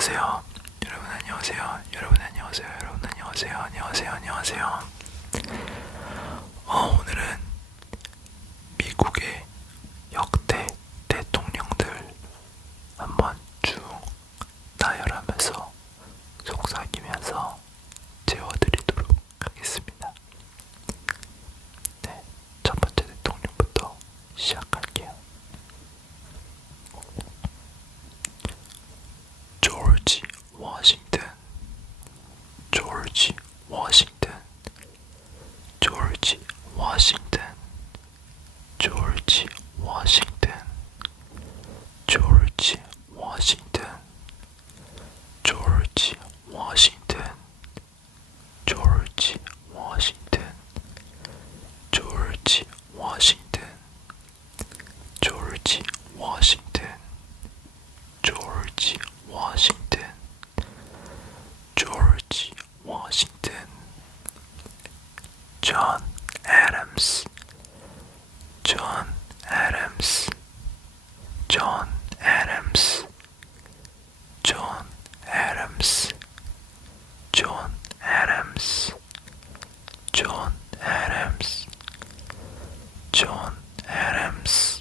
안녕하세요. 여러분 안녕하세요. 여러분 안녕하세요. 여러분 안녕하세요. 안녕하세요. 안녕하세요. 오늘은 미국의 역대 대통령들 한번 쭉 나열하면서 속삭이면서 재워드리도록 하겠습니다. 네, 첫 번째 대통령부터 시작할게요. 조지 워싱턴, 조지 워싱턴, 조지 워싱턴, 조지 워싱턴, 조지 워싱턴, 조지 워싱턴, 조지 워싱턴, 조지 워싱턴, 조지 워싱턴, 조지 워싱턴, 조지 워싱턴, 존 애덤스, 존 애덤스, 존 애덤스, 존 애덤스, 존 애덤스, 존 애덤스, 존 애덤스,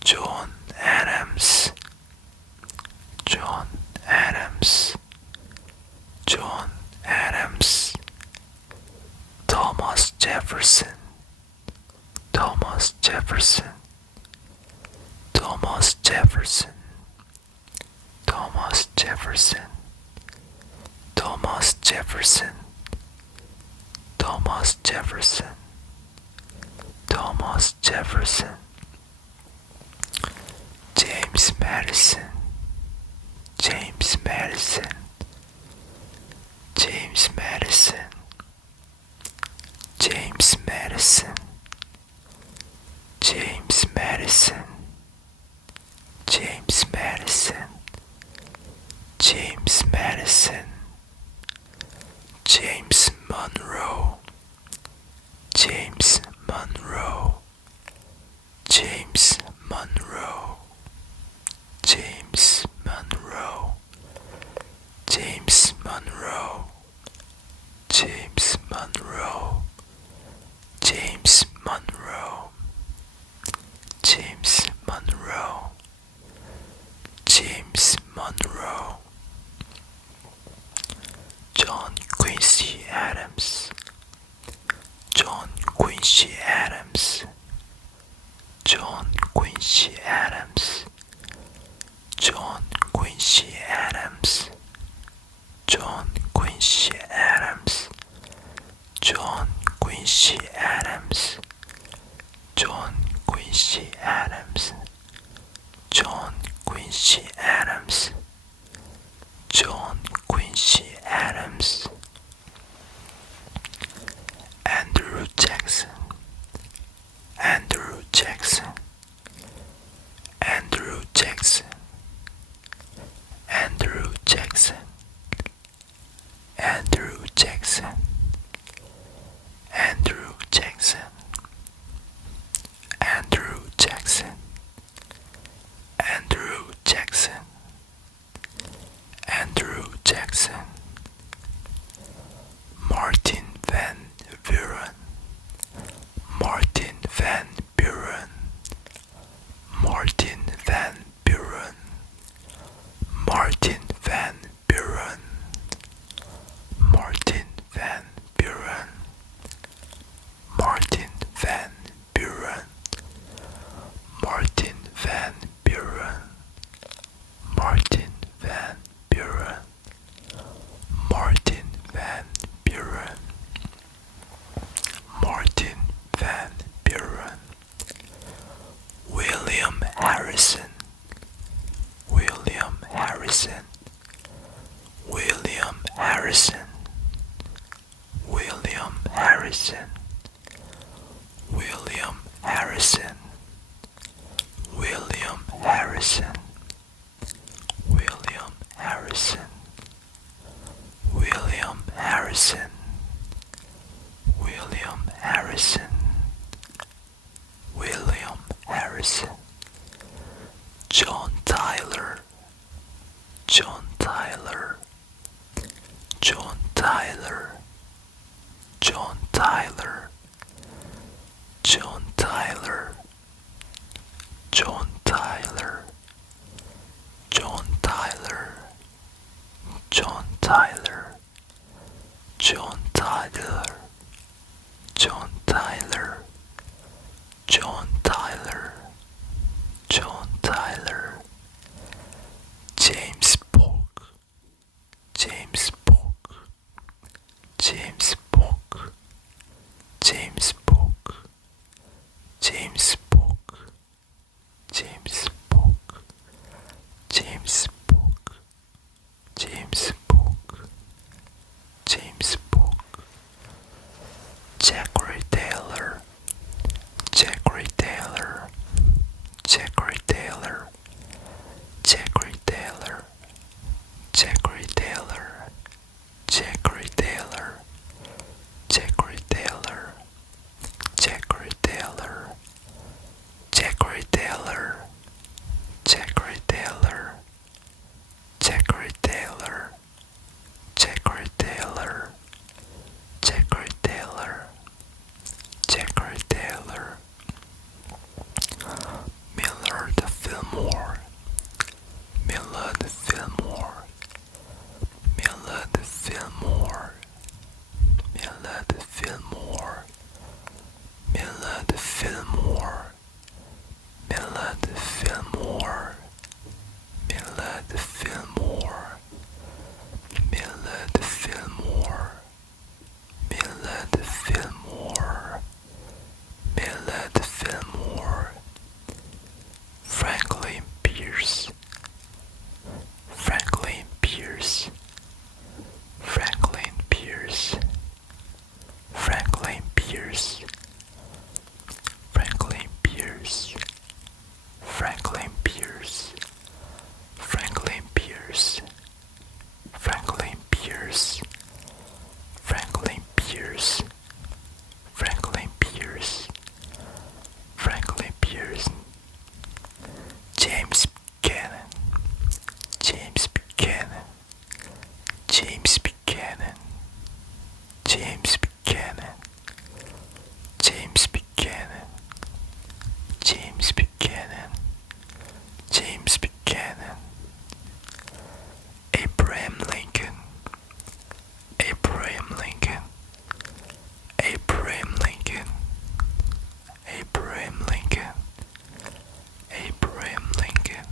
존 애덤스, 존 애덤스, 존 애덤스, 토마스 제퍼슨, 토마스 제퍼슨, 토마스 제퍼슨, 토마스 제퍼슨, 토마스 제퍼슨, 토마스 제퍼슨, 토마스 제퍼슨, 제임스 메디슨, 제임스 메디슨, 제임스 메디슨, 제임스 메디슨, 제임스 메디슨, 제임스 메디슨, 제임스 메디슨, 제임스 먼로, 제임스 먼로, 제임스 먼로, 제임스 먼로, 제임스 먼로, 제임스 먼로, 제임스 먼로, 제임스 먼로, 제임스 먼로, 존 퀸시 애덤스, 존 퀸시 애덤스, 존 퀸시 애덤스, 존 퀸시 애덤스, 존 퀸시 애덤스, 존 퀸시 애덤스, 존 퀸시 애덤스, 존 퀸시 애덤스, 존 퀸시 애덤스, 앤드루 잭슨, 앤드루 잭슨, 앤드루 잭슨, 앤드루 잭슨, 앤드루 잭슨, 앤드루 잭슨, 앤드루 잭슨, 앤드루 잭슨, 앤드루 잭슨, 마틴 밴 뷰런, 마틴 밴 뷰런, 마틴 밴 뷰런, 마틴 밴 뷰런, 마틴 밴 뷰런, 마틴 밴 뷰런, 마틴 밴 뷰런, 마틴 밴 뷰런, 마틴 밴 뷰런, 마틴 밴 뷰런, 윌리엄 해리슨, 윌리엄 해리슨, 윌리엄 해리슨, 윌리엄 해리슨, 윌리엄 해리슨, 윌리엄 해리슨, 윌리엄 해리슨, 윌리엄 해리슨, 윌리엄 해리슨, 윌리엄 해리슨, 존 타일러, 존 John Tyler, John Tyler, John Tyler, John Tyler, John Tyler, John Tyler, John Tyler, James Polk, James Polk, James Polk, James Polk, James Polk, James Polk, James Polk, James Polk, James Polk, Zachary Taylor, Zachary Taylor, Zachary Taylor, Zachary Taylor, Zachary Taylor, Zachary Taylor, Zachary Taylor, Zachary Taylor, Zachary Taylor, Zachary Taylor, Zachary Taylor, Zachary Taylor, Zachary Taylor, Zachary Taylor, Millard Fillmore, Millard Fillmore, Millard Fillmore, Millard Fillmore, Millard Fillmore, Millard Fillmore, Millard Fillmore, Millard Fillmore, Millard Fillmore, Millard Fillmore, Franklin Pierce, Franklin Pierce, Franklin Pierce, Franklin Pierce, Franklin Pierce, Franklin Pierce, Franklin Pierce, Franklin Pierce, Franklin Pierce, Franklin Pierce, Franklin Pierce, James Buchanan, James Buchanan, James Buchanan, James Buchanan, James Buchanan, James Buchanan, James Buchanan, Abraham Lincoln, Abraham Lincoln, Abraham Lincoln, Abraham Lincoln, Abraham Lincoln,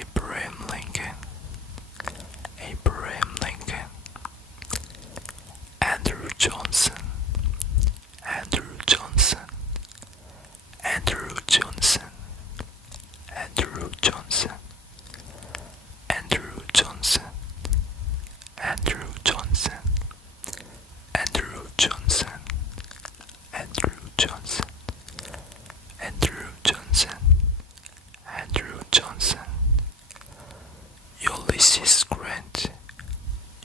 Abraham Lincoln, Abraham Lincoln, Andrew Johnson, Andrew Johnson, Andrew Johnson, Andrew Johnson, Andrew Johnson, Andrew Johnson, Andrew Johnson, Andrew Johnson, Andrew Johnson, Andrew Johnson, Ulysses Grant,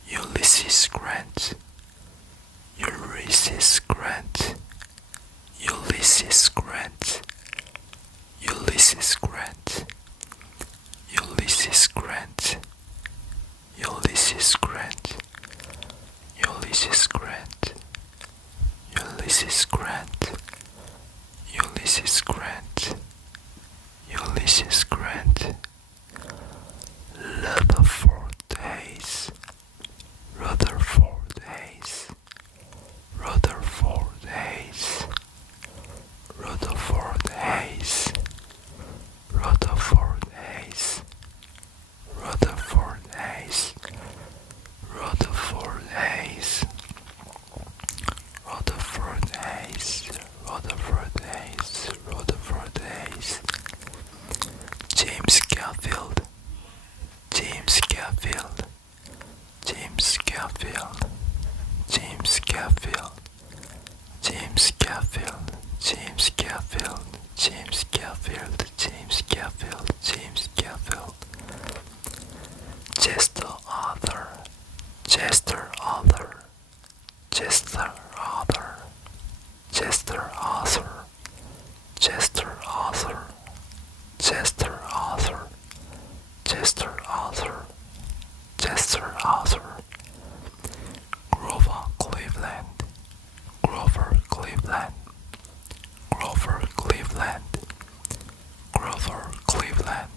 Ulysses Grant, Ulysses Grant, Ulysses Grant, Ulysses Grant, Ulysses Grant, Ulysses Grant, Ulysses Grant, Ulysses Grant, Ulysses Grant, Ulysses Grant, Rutherford Hayes, Rutherford Hayes, Rutherford Hayes, Rutherford Hayes, Rutherford Hayes, Rutherford Hayes, Rutherford Hayes, Rutherford Hayes, Rutherford Hayes, Rutherford Hayes, James Garfield, James Garfield, James Garfield, James Garfield, James Garfield, James Garfield, James Garfield, James Garfield, James Garfield, Chester Arthur, Chester Arthur, Chester Arthur, Chester Arthur, Chester Arthur, Chester Arthur, Chester Arthur, Chester Arthur, Grover Cleveland, Grover Cleveland, Grover Cleveland, Grover Cleveland,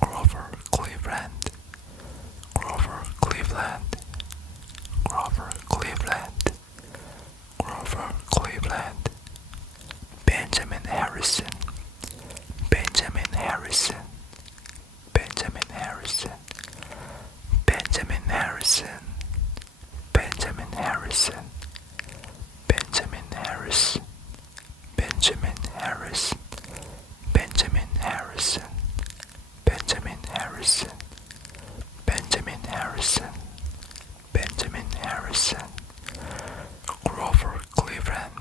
Grover Cleveland, Grover Cleveland, Grover Cleveland, Grover Cleveland, Benjamin Harrison, Benjamin Harrison, Benjamin Harrison, Benjamin Harrison, Benjamin Harrison, Benjamin Harris, Benjamin Harris, Benjamin Harrison, Benjamin Harrison, Benjamin Harrison, Benjamin Harrison, Grover Cleveland,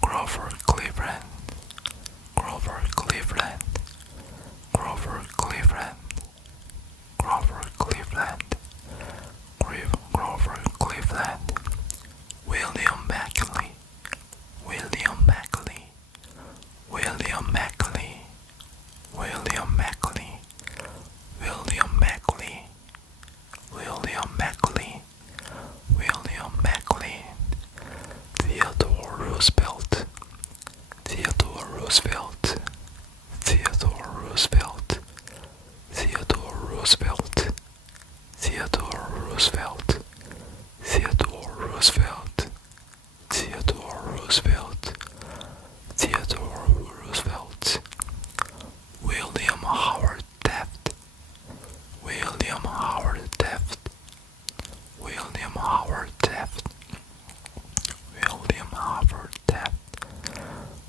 Grover Cleveland, Grover Cleveland, Grover Cleveland, Grover Cleveland, Grover Cleveland, William Mackley, William Mackley, William Mackley, William Mackley, William Mackley, William Mackley, William Mackley, Theodore Roosevelt, Theodore Roosevelt, Theodore Roosevelt, Theodore Roosevelt, Theodore Roosevelt, Theodore Roosevelt, Theodore Roosevelt, Theodore Roosevelt, William Howard Taft, William Howard Taft, William Howard Taft, William Howard Taft,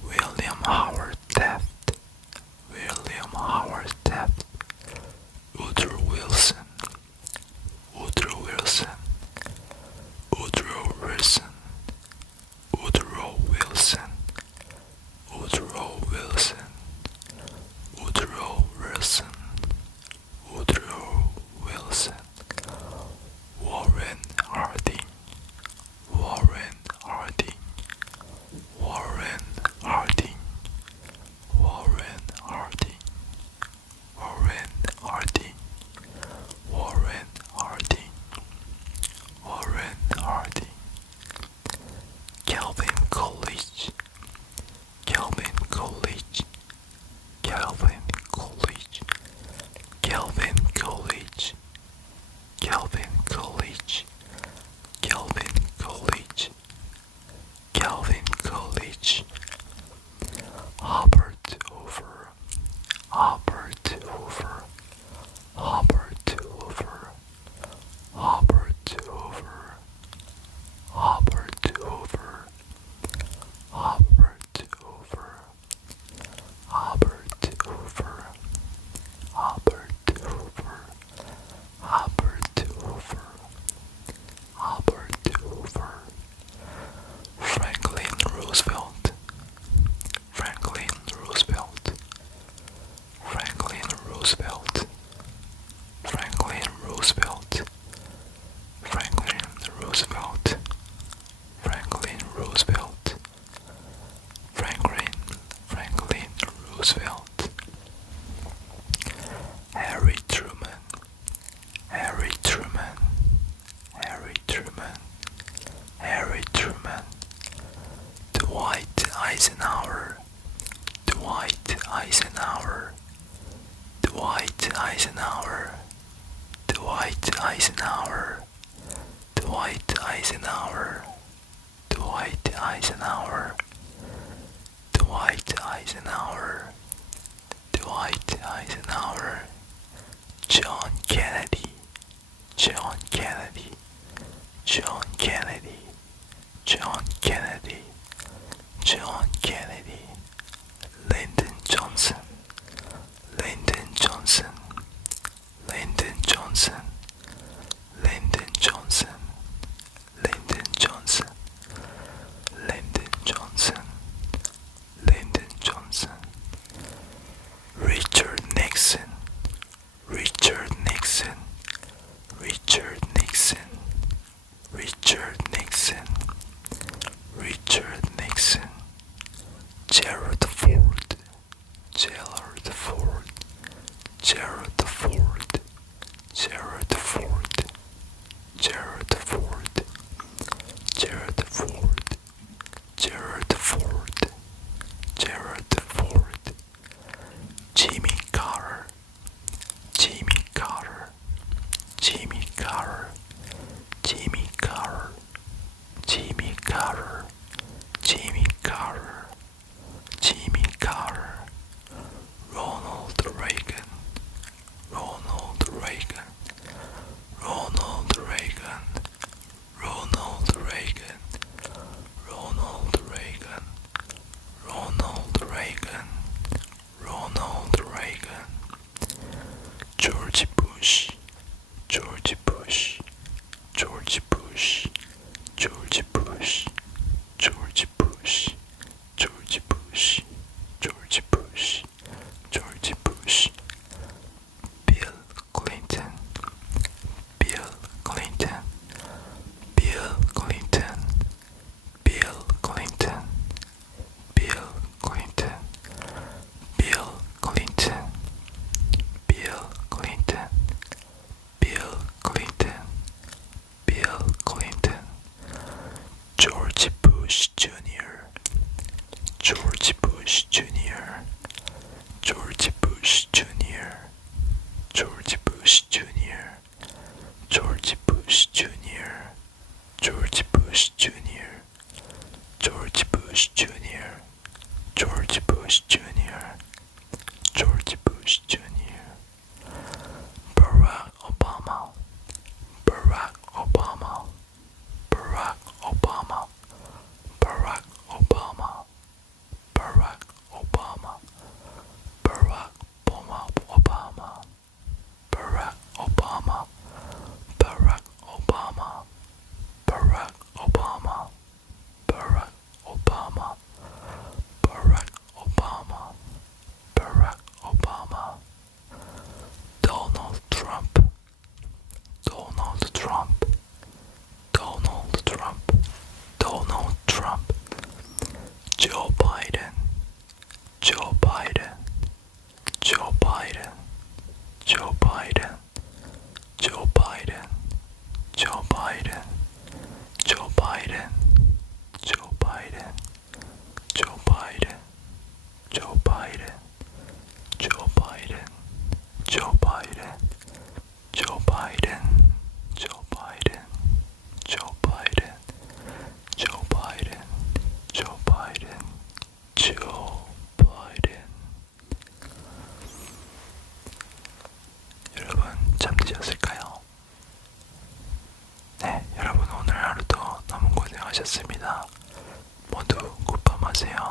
William Howard Taft, William Howard Taft, Woodrow Wilson, Woodrow Wilson, Woodrow Wilson, Woodrow Wilson, Woodrow Wilson, Woodrow Wilson, Woodrow Wilson, Warren Harding, Warren Harding, Warren Harding, Warren Harding, Warren Harding, Warren Harding, Warren Harding, Calvin Coolidge, Calvin Coolidge, Calvin Coolidge, Calvin Coolidge, Calvin Coolidge, Calvin Coolidge, Calvin Coolidge, Robert Hoover, Robert Hoover, Robert Hoover, Robert Hoover, Robert Hoover, Robert Hoover, Robert Hoover, Robert Hoover, Robert Hoover, Robert Hoover, Franklin Roosevelt, Franklin Roosevelt, Franklin Roosevelt, Franklin Roosevelt, Franklin Roosevelt, Franklin Roosevelt, Franklin Roosevelt, Harry Truman, Harry Truman, Harry Truman, Harry Truman, Dwight Eisenhower, Dwight Eisenhower, Dwight Eisenhower, Dwight Eisenhower, Dwight Eisenhower, Dwight Eisenhower, Dwight Eisenhower, Dwight Eisenhower, John Kennedy, John Kennedy, John Kennedy, John Kennedy, John Kennedy, Lyndon Johnson, Lyndon Johnson, Lyndon Johnson, Lyndon Johnson, Lyndon Johnson, Lyndon Johnson, Lyndon Johnson, Richard Nixon, Richard Nixon, Richard Nixon, Richard Nixon, Richard Nixon, Gerald Ford, Gerald Ford, Gerald Ford, Gerald Ford, Gerald Ford, Gerald Ford, Gerald Ford, Gerald Ford, 부시, 조지 부시, 조지 부시, 조지 부시, 조지 부시, 조지 부시, 조지 부시, 조지 부시, 빌 클린턴, 빌 클린턴, 빌 클린턴, 빌 클린턴, 빌 클린턴, 빌 클린턴, 빌 클린턴, 빌 클린턴, 빌 클린턴, 조지 부시 주니어, 조지 부시 주니어, 조지 부시 주니어, 조지 부시 주니어, 조지 부시 주니어, 조지 부시 주니어, 조지 부시 주니어, 조지 부시 주니어, 조지 부시 주니어, 바락 오바마, 바락 오바마, 바락 오바마, 바락 오바마, 바락 오바마, 바락 오바마, 바락 오바마, 바락 오바마, 바락 오바마, 바락 오바마, 바락 오바마, 바락 오바마, 도널드 트럼프, 도널드 트럼프, 도널드 트럼프, 도널드 트럼프, 조 바이든, 조 바이든, 조 바이든, 조 바이든, 조 바이든, 조 바이든, 조 바이든, 조 바이든, 조 바이든, 조 바이든, 조 바이든, 조 바이든, 조 바이든, 조 바이든, 조 바이든, 조 바이든, 조 바이든, 조 바이든. 여러분 잠드셨을까요? 네, 여러분 오늘 하루도 너무 고생하셨습니다. 모두 굿밤 하세요.